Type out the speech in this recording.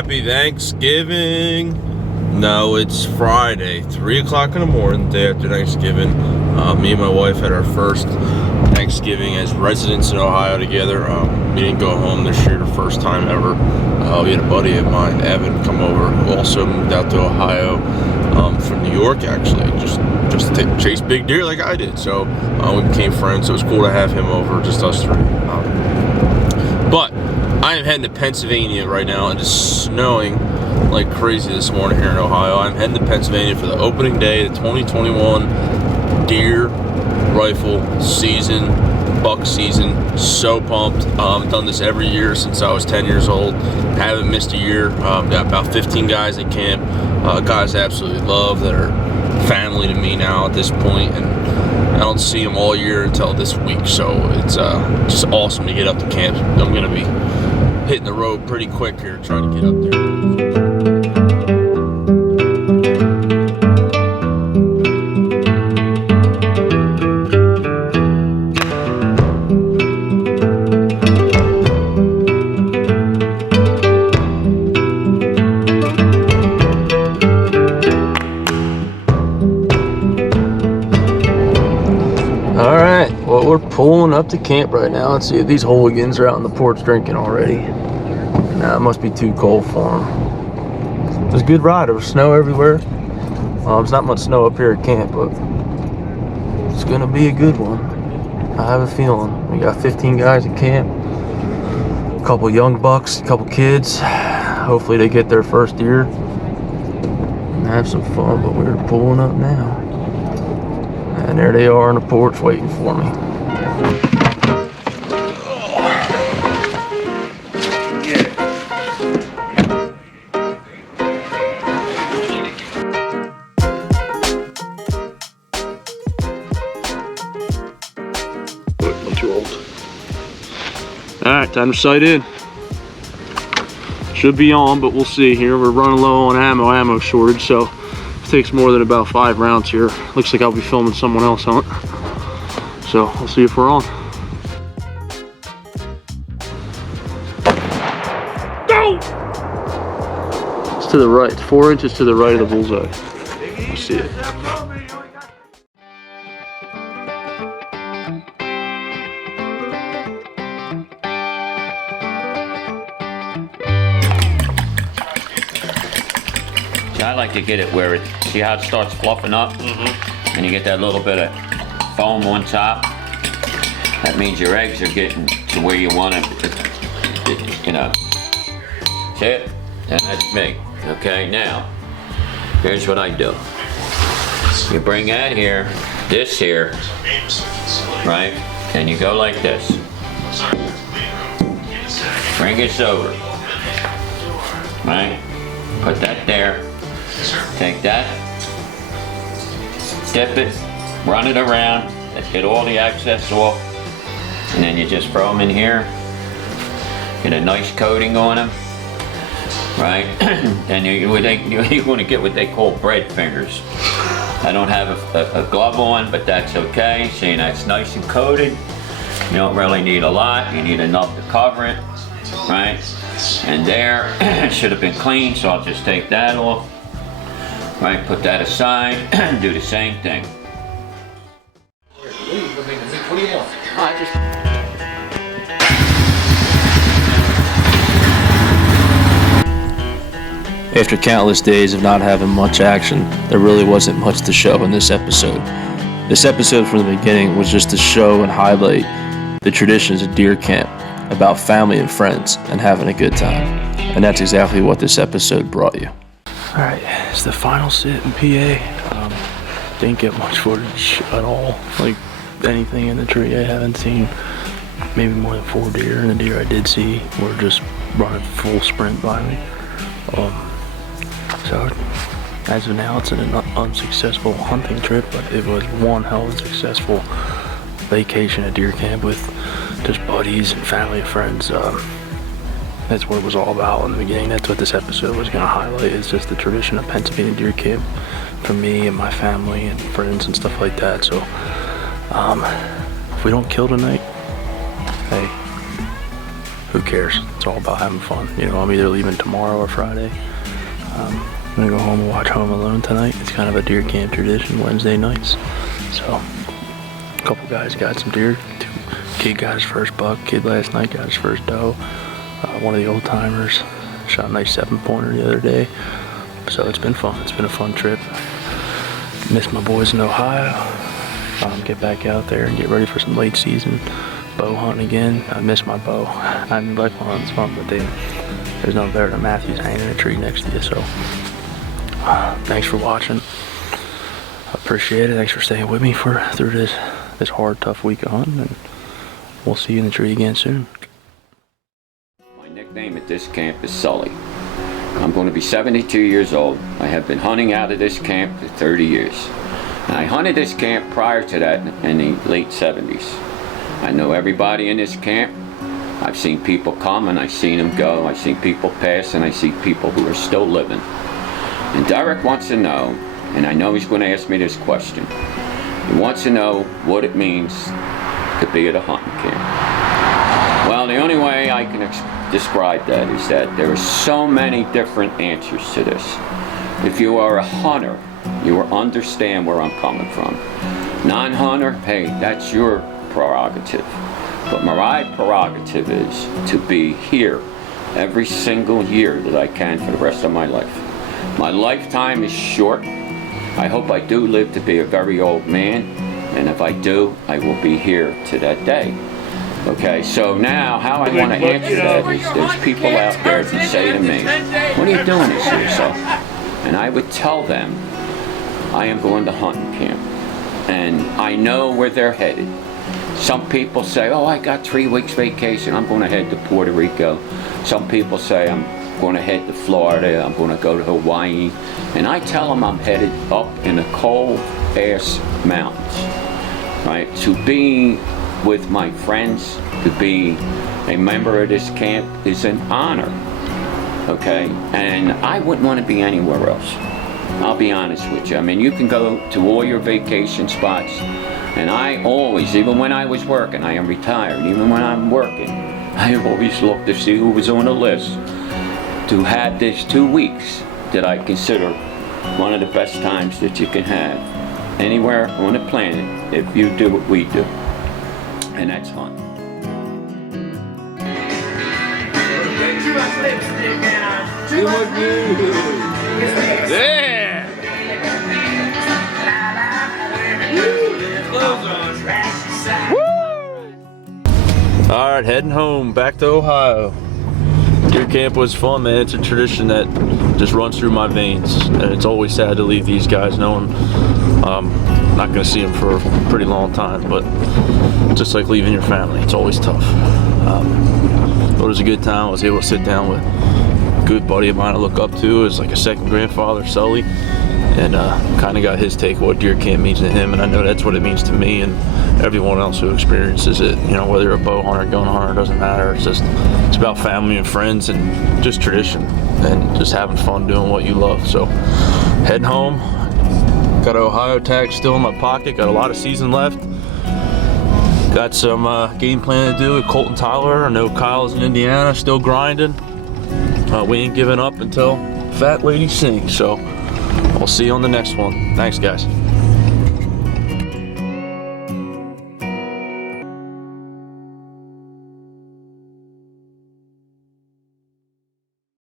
Happy Thanksgiving. No, it's Friday, 3 o'clock in the morning, the day after Thanksgiving. Me and my wife had our first Thanksgiving as residents in Ohio together. We didn't go home this year, the first time ever. We had a buddy of mine, Evan, come over, who also moved out to Ohio from New York, actually, just to chase big deer like I did. So we became friends, so it was cool to have him over, just us three. But I am heading to Pennsylvania right now, and it's snowing like crazy this morning here in Ohio. I'm heading to Pennsylvania for the opening day of the 2021 deer rifle season, buck season. So pumped. I've done this every year since I was 10 years old. Haven't missed a year. Got about 15 guys in camp. Guys I absolutely love that are family to me now at this point, and I don't see them all year until this week. So it's just awesome to get up to camp. I'm going to be hitting the road pretty quick here, trying to get up there. All right, well, we're pulling up to camp right now. Let's see if these hooligans are out on the porch drinking already. Nah, it must be too cold for them. It was a good ride. There was snow everywhere. There's not much snow up here at camp, but it's gonna be a good one. I have a feeling. We got 15 guys at camp, a couple young bucks, a couple kids. Hopefully they get their first deer and have some fun, but we're pulling up now. And there they are on the porch waiting for me. I'm too old. Alright, time to sight in. Should be on, but we'll see here. We're running low on ammo shortage, so takes more than about 5 rounds here. Looks like I'll be filming someone else hunt, so we'll see if we're on. Go! It's to the right, 4 inches to the right of the bullseye. I see it. I like to get it where it, see how it starts fluffing up? And you get that little bit of foam on top. That means your eggs are getting to where you want it, you know. See it? And that's me. Okay, now, here's what I do. You bring that here, this here, right? And you go like this. Bring this over, right? Put that there. Take that, dip it, run it around, get all the excess off, and then you just throw them in here, get a nice coating on them, right? And you want to get what they call bread fingers. I don't have a glove on, but that's okay. See, that's nice and coated. You don't really need a lot, you need enough to cover it, right? And there, it should have been clean, so I'll just take that off. Right, put that aside, do the same thing. What do you want? After countless days of not having much action, there really wasn't much to show in this episode. This episode from the beginning was just to show and highlight the traditions of deer camp, about family and friends, and having a good time. And that's exactly what this episode brought you. Alright, it's the final sit in PA. Didn't get much footage at all. Like anything in the tree I haven't seen. Maybe more than 4 deer, and the deer I did see were just running full sprint by me. So as of now, it's an unsuccessful hunting trip, but it was one hell of a successful vacation at deer camp with just buddies and family and friends. That's what it was all about in the beginning. That's what this episode was going to highlight, is just the tradition of Pennsylvania deer camp for me and my family and friends and stuff like that. So if we don't kill tonight, hey, who cares? It's all about having fun. You know, I'm either leaving tomorrow or Friday. I'm gonna go home and watch Home Alone tonight. It's kind of a deer camp tradition, Wednesday nights. So, a couple guys got some deer. Kid got his first buck. Kid last night got his first doe. One of the old timers shot a nice 7-pointer the other day. So it's been fun. It's been a fun trip. Missed my boys in Ohio. Get back out there and get ready for some late season bow hunting again. I miss my bow. I like my hunting's fun, but there's nothing better than Matthews hanging in a tree next to you. So thanks for watching. I appreciate it. Thanks for staying with me through this hard, tough week of hunting, and we'll see you in the tree again soon. My nickname at this camp is Sully. I'm going to be 72 years old. I have been hunting out of this camp for 30 years. And I hunted this camp prior to that in the late 70s. I know everybody in this camp. I've seen people come and I've seen them go. I've seen people pass and I see people who are still living. And Derek wants to know, and I know he's going to ask me this question. He wants to know what it means to be at a hunting camp. Well, the only way I can describe that is that there are so many different answers to this. If you are a hunter, you will understand where I'm coming from. Non-hunter, hey, that's your prerogative. But my prerogative is to be here every single year that I can for the rest of my life. My lifetime is short. I hope I do live to be a very old man, and if I do, I will be here to that day. Okay, so now how I want to answer that is there's people out there that say to me, what are you doing this year, son? And I would tell them, I am going to hunting camp, and I know where they're headed. Some people say, oh, I got 3 weeks vacation, I'm going to head to Puerto Rico. Some people say, I'm going to head to Florida, I'm going to go to Hawaii. And I tell them I'm headed up in the cold-ass mountains, right? To be with my friends, to be a member of this camp is an honor, okay? And I wouldn't want to be anywhere else. I'll be honest with you. I mean, you can go to all your vacation spots, and I always, even when I was working, I am retired, even when I'm working, I always look to see who was on the list to have this 2 weeks that I consider one of the best times that you can have anywhere on the planet if you do what we do, and that's hunt. Yeah! Alright, heading home, back to Ohio. Deer camp was fun, man. It's a tradition that just runs through my veins, and it's always sad to leave these guys knowing I'm not going to see them for a pretty long time, but just like leaving your family, it's always tough. But it was a good time. I was able to sit down with a good buddy of mine I look up to. It's like a second grandfather, Sully, and kind of got his take of what deer camp means to him, and I know that's what it means to me and everyone else who experiences it. You know, whether you're a bow hunter, gun hunter, doesn't matter. It's about family and friends and just tradition and just having fun doing what you love. So heading home, got an Ohio tag still in my pocket, got a lot of season left, got some game plan to do with Colt and Tyler. I know Kyle's in Indiana still grinding. We ain't giving up until Fat Lady sings. So we'll see you on the next one. Thanks, guys.